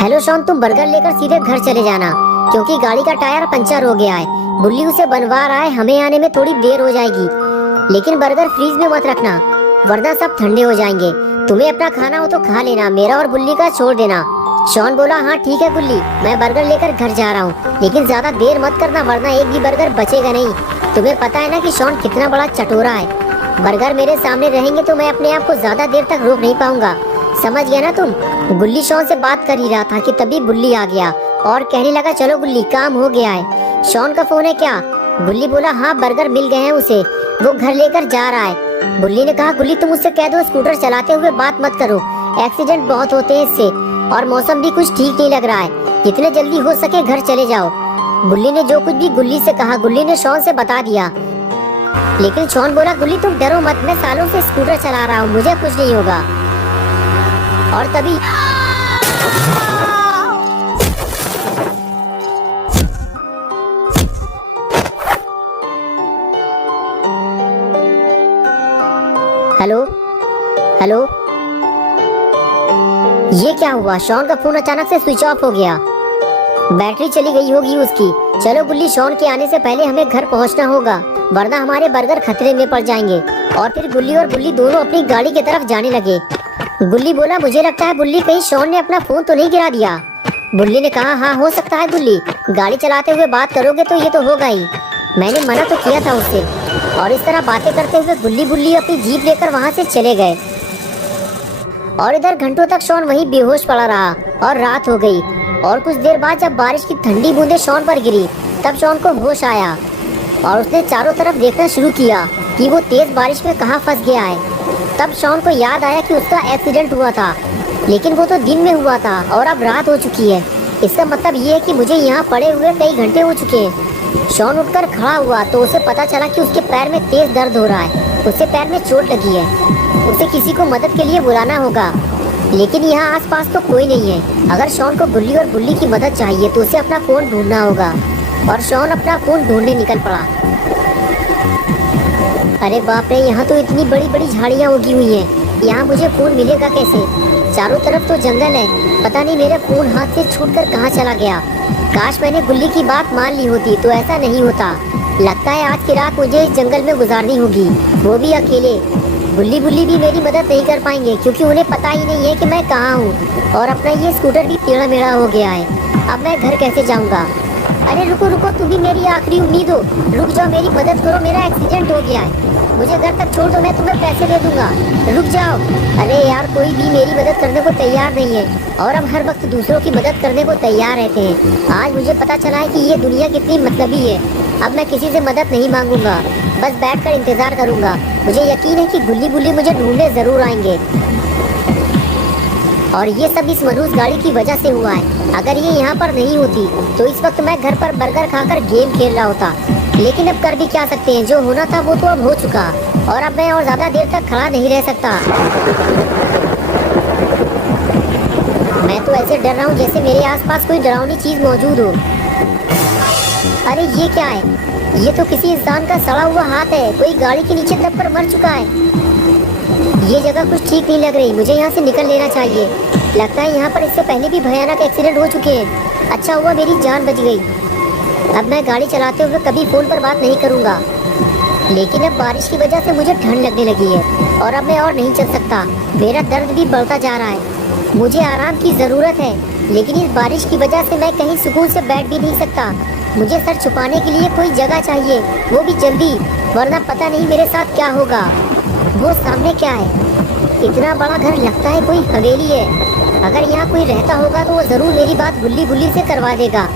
Hello Shawn, तुम burger लेकर सीधे घर चले जाना क्योंकि गाड़ी का टायर पंचर हो गया है। बुल्ली उसे बनवा रहा है, हमें आने में थोड़ी देर हो जाएगी। लेकिन बर्गर फ्रीज में मत रखना वरना सब ठंडे हो जाएंगे। तुम्हें अपना खाना हो तो खा लेना, मेरा और बुल्ली का छोड़ देना। शॉन बोला हाँ ठीक है बुल्ली, मैं बर्गर लेकर घर जा रहा हूँ, लेकिन ज्यादा देर मत करना वरना एक भी बर्गर बचेगा नहीं। तुम्हें पता है ना कि शॉन कितना बड़ा चटोरा है। बर्गर मेरे सामने रहेंगे तो मैं अपने आप को ज्यादा देर तक रोक नहीं पाऊंगा, समझ गया ना तुम। गुल्ली शॉन से बात कर ही रहा था कि तभी बुल्ली आ गया और कहने लगा चलो गुल्ली काम हो गया है। शॉन का फोन है क्या? बुल्ली बोला हाँ बर्गर मिल गए हैं उसे, वो घर लेकर जा रहा है। बुल्ली ने कहा गुल्ली तुम उससे कह दो स्कूटर चलाते हुए बात मत करो, एक्सीडेंट बहुत होते हैं इससे, और मौसम भी कुछ ठीक नहीं लग रहा है, जितने जल्दी हो सके घर चले जाओ। बुल्ली ने जो कुछ भी गुल्ली से कहा गुल्ली ने शॉन से बता दिया। लेकिन शॉन बोला गुल्ली तुम डरो मत, मैं सालों से स्कूटर चला रहा हूँ, मुझे कुछ नहीं होगा। और तभी हेलो हेलो, ये क्या हुआ? शॉन का फोन अचानक से स्विच ऑफ हो गया, बैटरी चली गई होगी उसकी। चलो गुल्ली शॉन के आने से पहले हमें घर पहुंचना होगा वरना हमारे बर्गर खतरे में पड़ जाएंगे। और फिर गुल्ली और बुल्ली दोनों अपनी गाड़ी की तरफ जाने लगे। गुल्ली बोला मुझे लगता है बुल्ली कहीं शॉन ने अपना फोन तो नहीं गिरा दिया। बुल्ली ने कहा हाँ हो सकता है गुल्ली, गाड़ी चलाते हुए बात करोगे तो ये तो होगा ही, मैंने मना तो किया था उससे। और इस तरह बातें करते हुए गुल्ली बुल्ली अपनी जीप लेकर वहाँ से चले गए। और इधर घंटों तक शॉन वहीं बेहोश पड़ा रहा और रात हो गई। और कुछ देर बाद जब बारिश की ठंडी बूंदें शॉन पर गिरी तब शॉन को होश आया और उसने चारों तरफ देखना शुरू किया कि वो तेज बारिश में कहाँ फंस गया है। तब शॉन को याद आया कि उसका एक्सीडेंट हुआ था, लेकिन वो तो दिन में हुआ था और अब रात हो चुकी है। इसका मतलब ये है कि मुझे यहाँ पड़े हुए कई घंटे हो चुके हैं। शॉन उठकर खड़ा हुआ तो उसे पता चला कि उसके पैर में तेज दर्द हो रहा है, उससे पैर में चोट लगी है, उसे किसी को मदद के लिए बुलाना होगा। लेकिन यहाँ आसपास तो कोई नहीं है। अगर शॉन को गुल्ली और बुल्ली की मदद चाहिए तो उसे अपना फोन ढूंढना होगा। और शॉन अपना फोन ढूंढने निकल पड़ा। अरे बाप रे, यहाँ तो इतनी बड़ी बड़ी झाड़ियाँ उगी हुई हैं, यहाँ मुझे फोन मिलेगा कैसे? चारों तरफ तो जंगल है, पता नहीं मेरा फोन हाथ से छूटकर कहाँ चला गया। काश मैंने गुल्ली की बात मान ली होती तो ऐसा नहीं होता। लगता है आज की रात मुझे इस जंगल में गुजारनी होगी, वो भी अकेले। गुल्ली बुल्ली भी मेरी मदद नहीं कर पाएंगे क्योंकि उन्हें पता ही नहीं है कि मैं कहाँ हूँ। और अपना ये स्कूटर भी टेढ़ा मेढ़ा हो गया है, अब मैं घर कैसे जाऊँगा? अरे रुको रुको, तुम भी मेरी आखिरी उम्मीद हो, रुक जाओ, मेरी मदद करो, मेरा एक्सीडेंट हो गया है, मुझे घर तक छोड़ दो, मैं तुम्हें पैसे दे दूंगा, रुक जाओ। अरे यार कोई भी मेरी मदद करने को तैयार नहीं है और अब हर वक्त दूसरों की मदद करने को तैयार रहते हैं। आज मुझे पता चला है कि ये दुनिया कितनी मतलबी है। अब मैं किसी से मदद नहीं मांगूंगा, बस बैठकर इंतजार करूंगा। मुझे यकीन है कि गुल्ली बुल्ली मुझे ढूंढने जरूर आएंगे और ये सब इस मनहूस गाड़ी की वजह से हुआ है। अगर ये यहाँ पर नहीं होती तो इस वक्त मैं घर पर बर्गर खाकर गेम खेल रहा होता। लेकिन अब कर भी क्या सकते हैं, जो होना था वो तो अब हो चुका और अब मैं और ज्यादा देर तक खड़ा नहीं रह सकता। मैं तो ऐसे डर रहा हूँ जैसे मेरे आसपास कोई डरावनी चीज मौजूद हो। अरे ये क्या है? ये तो किसी इंसान का सड़ा हुआ हाथ है, कोई गाड़ी के नीचे दबकर मर चुका है। ये जगह कुछ ठीक नहीं लग रही, मुझे यहाँ से निकल लेना चाहिए। लगता है यहाँ पर इससे पहले भी भयानक एक्सीडेंट हो चुके हैं। अच्छा हुआ मेरी जान बच गई। अब मैं गाड़ी चलाते हुए कभी फ़ोन पर बात नहीं करूँगा। लेकिन अब बारिश की वजह से मुझे ठंड लगने लगी है और अब मैं और नहीं चल सकता, मेरा दर्द भी बढ़ता जा रहा है। मुझे आराम की ज़रूरत है, लेकिन इस बारिश की वजह से मैं कहीं सुकून से बैठ भी नहीं सकता। मुझे सर छुपाने के लिए कोई जगह चाहिए, वो भी जल्दी, वरना पता नहीं मेरे साथ क्या होगा। वो सामने क्या है? इतना बड़ा घर, लगता है कोई हवेली है। अगर यहाँ कोई रहता होगा तो वो ज़रूर मेरी बात गुल्ली बुल्ली से करवा देगा।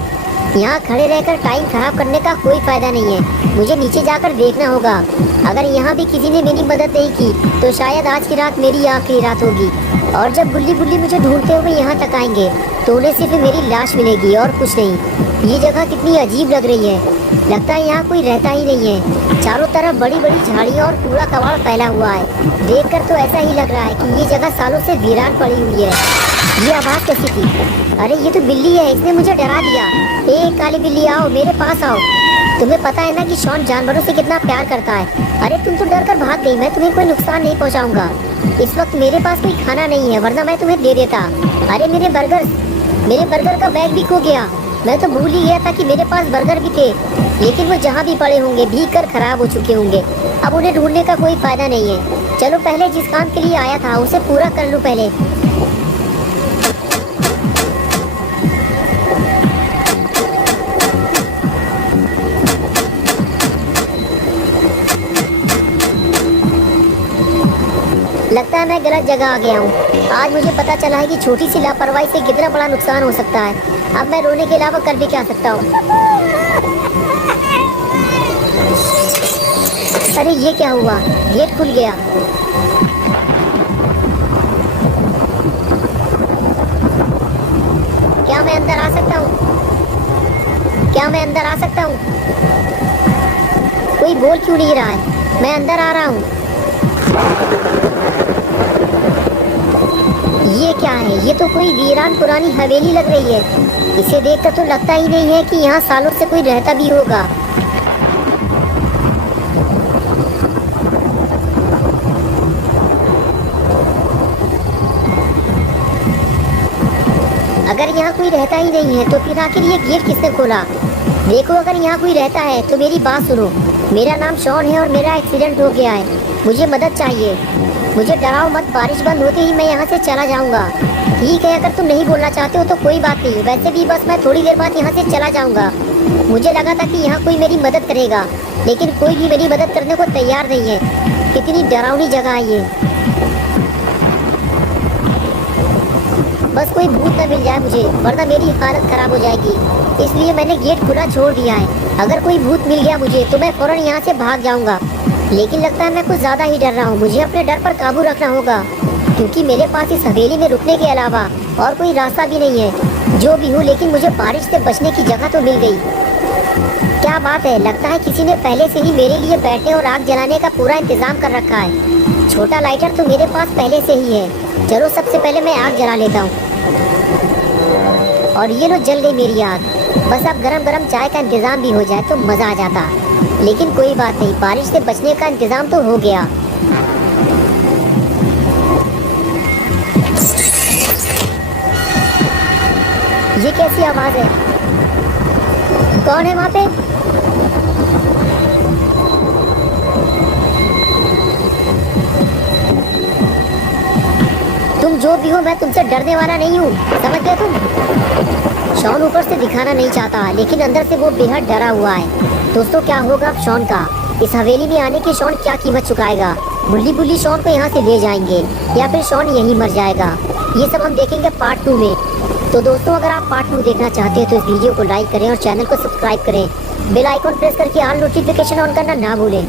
यहाँ खड़े रहकर टाइम खराब करने का कोई फ़ायदा नहीं है, मुझे नीचे जाकर देखना होगा। अगर यहाँ भी किसी ने मेरी मदद नहीं की तो शायद आज की रात मेरी आखिरी रात होगी। और जब गुल्ली बुल्ली मुझे ढूंढते हुए यहाँ तक आएंगे तो उन्हें सिर्फ मेरी लाश मिलेगी और कुछ नहीं। ये जगह कितनी अजीब लग रही है, लगता है यहाँ कोई रहता ही नहीं है। चारों तरफ बड़ी बड़ी झाड़ियाँ और कूड़ा कबाड़ फैला हुआ है, देखकर तो ऐसा ही लग रहा है कि ये जगह सालों से वीरान पड़ी हुई है। ये आवाज़ कैसी थी? अरे ये तो बिल्ली है, इसने मुझे डरा दिया। ए काली बिल्ली आओ, मेरे पास आओ। तुम्हें पता है ना कि शॉन जानवरों से कितना प्यार करता है। अरे तुम तो डर कर भाग गई, मैं तुम्हें कोई नुकसान नहीं पहुंचाऊंगा। इस वक्त मेरे पास कोई खाना नहीं है, वरना मैं तुम्हें दे देता। अरे मेरे बर्गर, मेरे बर्गर का बैग भी खो गया। मैं तो भूल ही गया था कि मेरे पास बर्गर भी थे, लेकिन वो जहाँ भी पड़े होंगे भीग कर खराब हो चुके होंगे। अब उन्हें ढूंढने का कोई फायदा नहीं है। चलो पहले जिस काम के लिए आया था उसे पूरा कर लूँ पहले। लगता है मैं गलत जगह आ गया हूँ। आज मुझे पता चला है कि छोटी सी लापरवाही से कितना बड़ा नुकसान हो सकता है। अब मैं रोने के अलावा कर भी क्या सकता हूँ। अरे ये क्या हुआ, गेट खुल गया। क्या मैं अंदर आ सकता हूँ? क्या मैं अंदर आ सकता हूँ? कोई बोल क्यों नहीं रहा है? मैं अंदर आ रहा हूँ। ये क्या है? ये तो कोई वीरान पुरानी हवेली लग रही है। इसे देखकर तो लगता ही नहीं है कि यहाँ सालों से कोई रहता भी होगा। अगर यहाँ कोई रहता ही नहीं है तो फिर आखिर ये गेट किसने खोला? देखो, अगर यहाँ कोई रहता है तो मेरी बात सुनो। मेरा नाम शॉन है और मेरा एक्सीडेंट हो गया है। मुझे मदद चाहिए। मुझे डराओ मत, बारिश बंद होते ही मैं यहाँ से चला जाऊँगा। ठीक है, अगर तुम नहीं बोलना चाहते हो तो कोई बात नहीं। वैसे भी बस मैं थोड़ी देर बाद यहाँ से चला जाऊँगा। मुझे लगा था कि यहाँ कोई मेरी मदद करेगा, लेकिन कोई भी मेरी मदद करने को तैयार नहीं है। कितनी डरावनी जगह है ये। बस कोई भूत न मिल जाए मुझे, वरना मेरी हालत खराब हो जाएगी। इसलिए मैंने गेट खुला छोड़ दिया है। अगर कोई भूत मिल गया मुझे तो मैं फौरन यहाँ से भाग जाऊँगा। लेकिन लगता है मैं कुछ ज़्यादा ही डर रहा हूँ। मुझे अपने डर पर काबू रखना होगा, क्योंकि मेरे पास इस हवेली में रुकने के अलावा और कोई रास्ता भी नहीं है। जो भी हो, लेकिन मुझे बारिश से बचने की जगह तो मिल गई। क्या बात है, लगता है किसी ने पहले से ही मेरे लिए बैठने और आग जलाने का पूरा इंतजाम कर रखा है। छोटा लाइटर तो मेरे पास पहले से ही है। चलो सबसे पहले मैं आग जला लेता हूँ। और ये लो, जल गई मेरी आग। बस अब गरम गरम चाय का इंतजाम भी हो जाए तो मज़ा आ जाता। लेकिन कोई बात नहीं, बारिश से बचने का इंतजाम तो हो गया। ये कैसी आवाज़ है? कौन है वहाँ पे? तुम जो भी हो, मैं तुमसे डरने वाला नहीं हूँ, समझ गए तुम? शॉन ऊपर से दिखाना नहीं चाहता, लेकिन अंदर से वो बेहद डरा हुआ है। दोस्तों, क्या होगा अब शॉन का? इस हवेली में आने की शॉन क्या कीमत चुकाएगा? बुल्ली बुल्ली शॉन को यहाँ से ले जाएंगे या फिर शॉन यहीं मर जाएगा? ये सब हम देखेंगे पार्ट 2 में। तो दोस्तों, अगर आप पार्ट 2 देखना चाहते हैं तो इस वीडियो को लाइक करें और चैनल को सब्सक्राइब करें। बेल आइकॉन प्रेस करके ऑल नोटिफिकेशन ऑन करना ना भूलें।